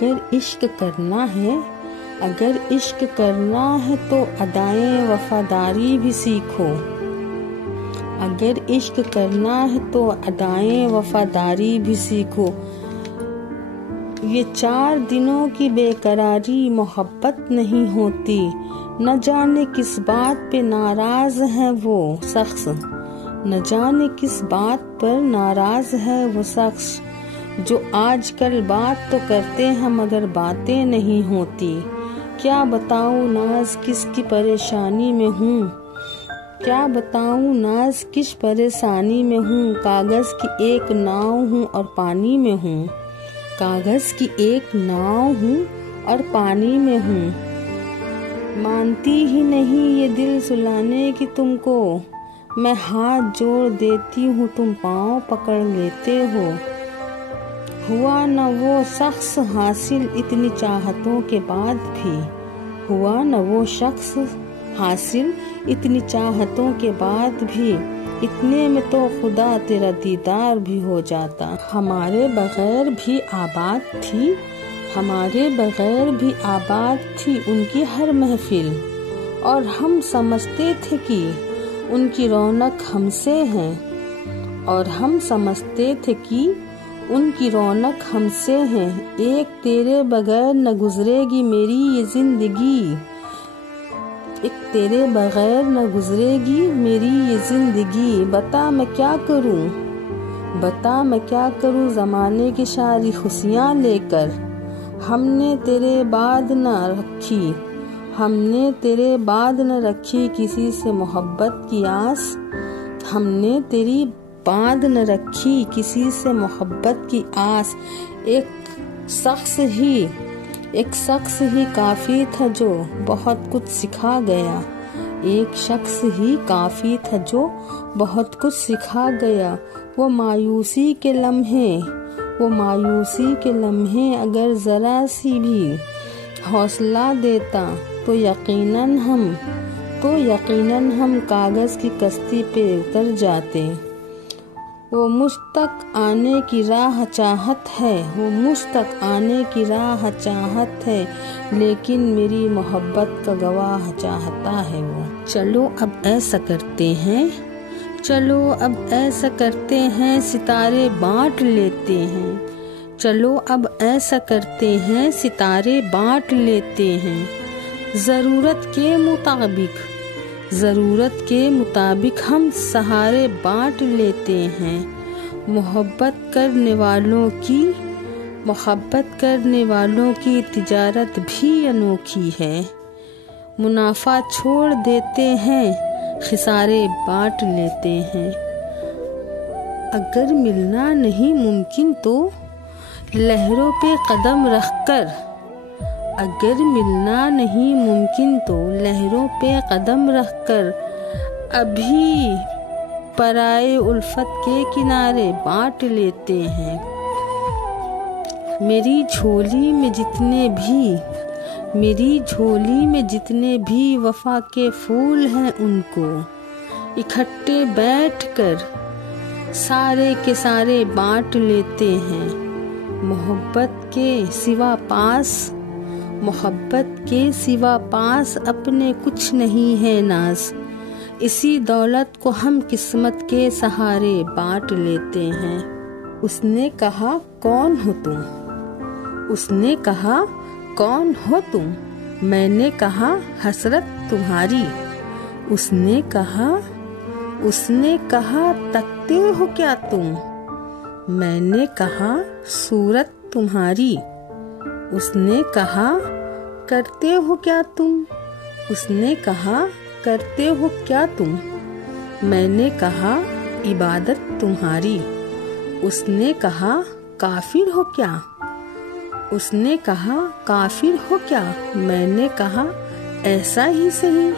अगर इश्क करना है तो अदाएं वफादारी भी सीखो। अगर इश्क करना है तो अदाएं वफादारी भी सीखो। ये 4 दिनों की बेकरारी मोहब्बत नहीं होती। न जाने किस बात पे नाराज है वो शख्स, न जाने किस बात पर नाराज है वो शख्स, जो आजकल बात तो करते हैं मगर बातें नहीं होती। क्या बताऊं नाज किसकी परेशानी में हूँ, क्या बताऊं नाज किस परेशानी में हूँ। कागज की एक नाव हूँ और पानी में हूँ, कागज की एक नाव हूँ और पानी में हूँ। मानती ही नहीं ये दिल सुलाने की तुमको, मैं हाथ जोड़ देती हूँ तुम पाँव पकड़ लेते हो। हुआ न वो शख्स हासिल इतनी चाहतों के बाद भी, हुआ न वो शख्स हासिल इतनी चाहतों के बाद भी, इतने में तो खुदा तेरा दीदार भी हो जाता। हमारे बगैर भी आबाद थी, हमारे बगैर भी आबाद थी उनकी हर महफिल, और हम समझते थे कि उनकी रौनक हमसे है, और हम समझते थे कि उनकी रौनक हमसे है। एक तेरे बगैर न गुजरेगी मेरी ये जिंदगी, एक तेरे बगैर न गुजरेगी मेरी ये जिंदगी। बता मैं क्या करूं, बता मैं क्या करूं ज़माने की सारी खुशियां लेकर। हमने तेरे बाद न रखी, हमने तेरे बाद न रखी किसी से मोहब्बत की आस, हमने तेरी बाद न रखी किसी से मोहब्बत की आस। एक शख्स ही काफी था जो बहुत कुछ सिखा गया, एक शख्स ही काफी था जो बहुत कुछ सिखा गया। वो मायूसी के लम्हे, वो मायूसी के लम्हे अगर जरा सी भी हौसला देता तो यकीनन हम कागज की कश्ती पे उतर जाते। वो मुझ तक आने की राह चाहत है, वो मुझ तक आने की राह चाहत है, लेकिन मेरी मोहब्बत का गवाह चाहता है वो। चलो अब ऐसा करते हैं, चलो अब ऐसा करते हैं, सितारे बांट लेते हैं। चलो अब ऐसा करते हैं, सितारे बांट लेते हैं। ज़रूरत के मुताबिक हम सहारे बांट लेते हैं। मोहब्बत करने वालों की तिजारत भी अनोखी है। मुनाफा छोड़ देते हैं, खिसारे बांट लेते हैं। अगर मिलना नहीं मुमकिन तो लहरों पे कदम रखकर, अगर मिलना नहीं मुमकिन तो लहरों पे कदम रखकर, अभी पराए उल्फत के किनारे बांट लेते हैं। मेरी झोली में जितने भी वफा के फूल हैं, उनको इकट्ठे बैठकर सारे के सारे बांट लेते हैं। मोहब्बत के सिवा पास अपने कुछ नहीं है नाज, इसी दौलत को हम किस्मत के सहारे बांट लेते हैं। उसने कहा कौन हो तुम, उसने कहा कौन हो तुम, मैंने कहा हसरत तुम्हारी। उसने कहा तकते हो क्या तुम, मैंने कहा सूरत तुम्हारी। उसने कहा करते हो क्या तुम, उसने कहा करते हो क्या तुम, मैंने कहा इबादत तुम्हारी। उसने कहा काफिर हो क्या, उसने कहा काफिर हो क्या, मैंने कहा ऐसा ही सही।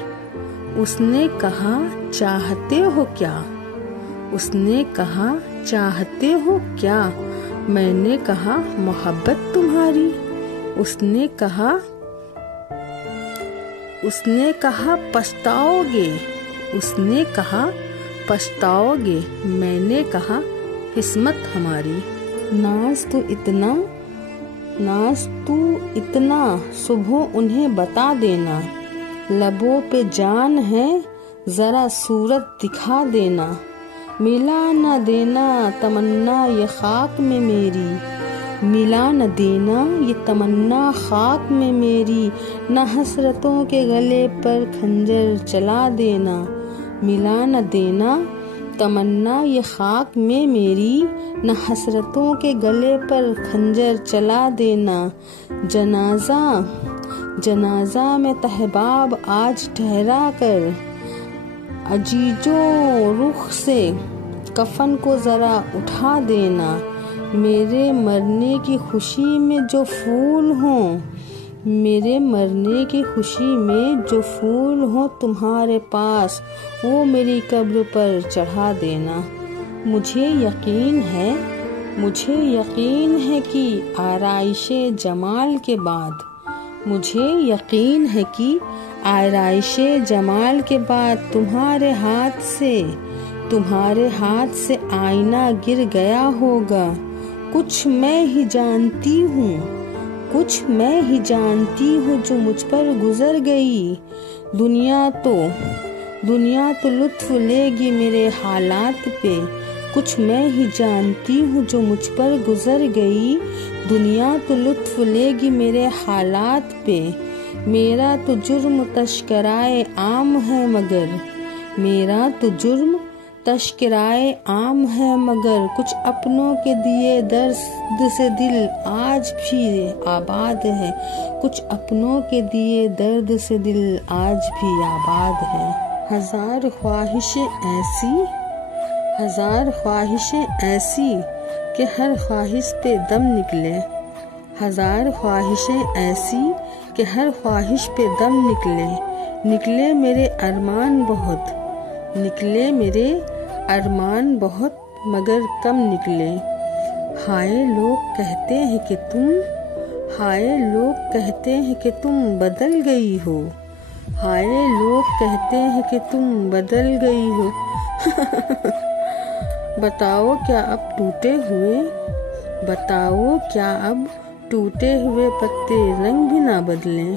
उसने कहा चाहते हो क्या, उसने कहा चाहते हो क्या, मैंने कहा मोहब्बत तुम्हारी। उसने कहा पछताओगे, उसने कहा पछताओगे, मैंने कहा किस्मत हमारी। नाज तू इतना सुबह उन्हें बता देना, लबों पे जान है जरा सूरत दिखा देना। मिला न देना तमन्ना ये खाक में मेरी, मिला न देना ये तमन्ना खाक में मेरी, न हसरतों के गले पर खंजर चला देना। मिला न देना तमन्ना ये खाक में मेरी, न हसरतों के गले पर खंजर चला देना। जनाजा जनाजा में तहबाब आज ठहरा कर, अजीजों रुख से कफन को जरा उठा देना। मेरे मरने की खुशी में जो फूल हों, मेरे मरने की खुशी में जो फूल हों तुम्हारे पास, वो मेरी कब्र पर चढ़ा देना। मुझे यकीन है कि आराइशे जमाल के बाद, मुझे यकीन है कि आराइशे जमाल के बाद तुम्हारे हाथ से आईना गिर गया होगा। कुछ मैं ही जानती हूँ जो मुझ पर गुजर गई। दुनिया तो लुत्फ लेगी मेरे हालात पे, कुछ मैं ही जानती हूँ जो मुझ पर गुजर गई। दुनिया तो लुत्फ लेगी मेरे हालात पे, मेरा तो जुर्म तश्कराए आम है मगर, मेरा तो जुर्म तश्कराए आम है मगर, कुछ अपनों के दिए दर्द से दिल आज भी आबाद है, कुछ अपनों के दिए दर्द से दिल आज भी आबाद है। हजार ख्वाहिशें ऐसी कि हर ख्वाहिश पे दम निकले, हजार ख्वाहिशें ऐसी कि हर ख्वाहिश पे दम निकले मेरे अरमान बहुत, निकले मेरे अरमान बहुत मगर कम निकले। हाय लोग कहते हैं कि तुम बदल गई हो, हाय लोग कहते हैं कि तुम बदल गई हो। बताओ क्या अब टूटे हुए पत्ते रंग भी ना बदलें।